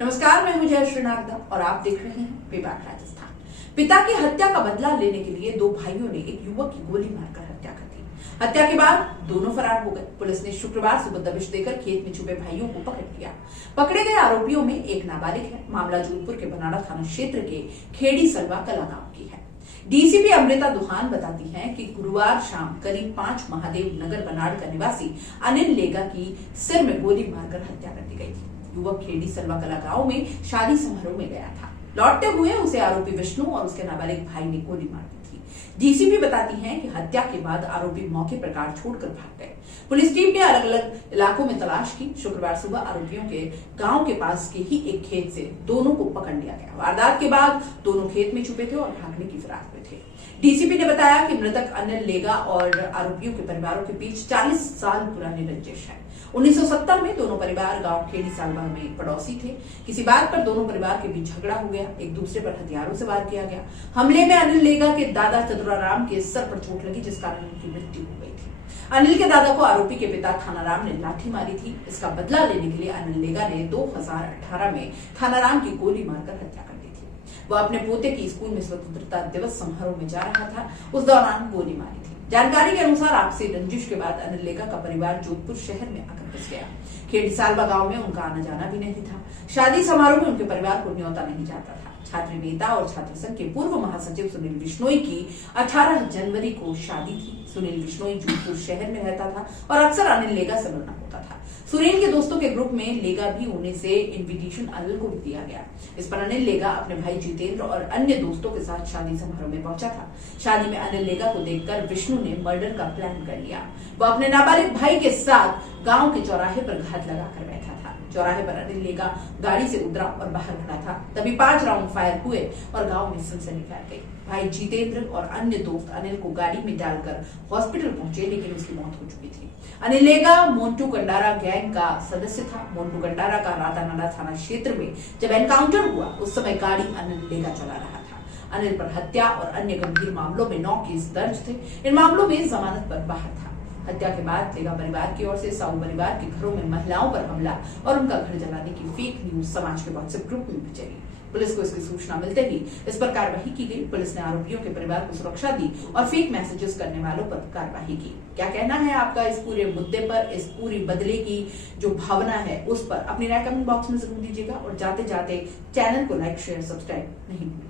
नमस्कार, मैं हूं जयश्री नागदा और आप देख रहे हैं विवाद राजस्थान। पिता की हत्या का बदला लेने के लिए दो भाइयों ने एक युवक की गोली मारकर हत्या कर दी। हत्या के बाद दोनों फरार हो गए। पुलिस ने शुक्रवार सुबह दबिश देकर खेत में छुपे भाइयों को पकड़ लिया। पकड़े गए आरोपियों में एक नाबालिग है। मामला जोधपुर के बनाड़ा थाना क्षेत्र के खेड़ी सलवा कला गांव की है। डीसीपी अमृता दुहान बताती हैं कि गुरुवार शाम करीब 5 महादेव नगर बनाड़ का निवासी अनिल लेगा की सिर में गोली मारकर हत्या कर दी गई थी। युवक खेड़ी सलवा कला गांव में शादी समारोह में गया था। लौटते हुए उसे आरोपी विष्णु और उसके नाबालिग भाई ने गोली मार दी थी। डीसीपी बताती हैं कि हत्या के बाद आरोपी मौके पर कार छोड़कर भाग गए। पुलिस टीम ने अलग अलग इलाकों में तलाश की। शुक्रवार सुबह आरोपियों के गांव के पास के ही एक खेत से दोनों को पकड़ लिया गया। वारदात के बाद दोनों खेत में छुपे थे और भागने की फिराक में थे। डीसीपी ने बताया कि मृतक अनिल लेगा और आरोपियों के परिवारों के बीच 40 साल पुरानी रंजिश है। 1970 में दोनों परिवार गांव खेड़ी सालवा में पड़ोसी थे। किसी बात पर दोनों परिवार के बीच झगड़ा हो गया। एक दूसरे पर हथियारों से वार किया गया। हमले में अनिल लेगा के दादा चतुराराम के सर पर चोट लगी, जिस कारण उनकी मृत्यु हो गई थी। अनिल के दादा को आरोपी के पिता थानाराम ने लाठी मारी थी। इसका बदला लेने के लिए अनिल लेगा ने 2018 में थानाराम की गोली मारकर हत्या कर दी थी। वह अपने पोते की स्कूल में स्वतंत्रता दिवस समारोह में जा रहा था, उस दौरान गोली मारी थी। जानकारी के अनुसार आपसी रंजिश के बाद अनिल लेगा का परिवार जोधपुर शहर में आकर बस गया। खेड़ी सालवा गांव में उनका आना जाना भी नहीं था। शादी समारोह में उनके परिवार को न्योता नहीं जाता था। छात्र नेता और छात्र संघ के पूर्व महासचिव सुनील बिश्नोई की 18 जनवरी को शादी थी। सुनील बिश्नोई जोधपुर शहर में रहता था और अक्सर अनिल लेगा से मिलना होता था। सुनील के दोस्तों के ग्रुप में लेगा भी होने से इनविटेशन अनिल को भी दिया गया। इस पर अनिल लेगा अपने भाई जितेंद्र और अन्य दोस्तों के साथ शादी समारोह में पहुंचा था। शादी में अनिल लेगा को देखकर विष्णु ने मर्डर का प्लान कर लिया। वह अपने नाबालिग भाई के साथ गांव के चौराहे पर घात लगाकर बैठा था। चौराहे पर अनिल लेगा गाड़ी से उतरा और बाहर खड़ा था। तभी 5 राउंड फायर हुए और गांव में सनसनी फैल गई। भाई जितेंद्र और अन्य दोस्त अनिल को गाड़ी में डालकर हॉस्पिटल पहुंचे, लेकिन उसकी मौत हो चुकी थी। अनिल लेगा मोन्टू कंडारा गैंग का सदस्य था। मोन्टू कंडारा का रातानाडा थाना क्षेत्र में जब एनकाउंटर हुआ, उस समय गाड़ी अनिल लेगा चला रहा था। अनिल पर हत्या और अन्य गंभीर मामलों में 9 केस दर्ज थे। इन मामलों में जमानत पर बाहर था। हत्या के बाद लेगा परिवार की ओर से साहू परिवार के घरों में महिलाओं पर हमला और उनका घर जलाने की फेक न्यूज समाज के व्हाट्सएप ग्रुप में भी चली। पुलिस को इसकी सूचना मिलते ही इस पर कार्रवाई की गई। पुलिस ने आरोपियों के परिवार को सुरक्षा दी और फेक मैसेजेस करने वालों पर कार्रवाई की। क्या कहना है आपका इस पूरे मुद्दे पर, इस पूरी बदले की जो भावना है उस पर? अपनी राय कमेंट बॉक्स में जरूर दीजिएगा और जाते जाते चैनल को लाइक, शेयर, सब्सक्राइब नहीं भूलिए।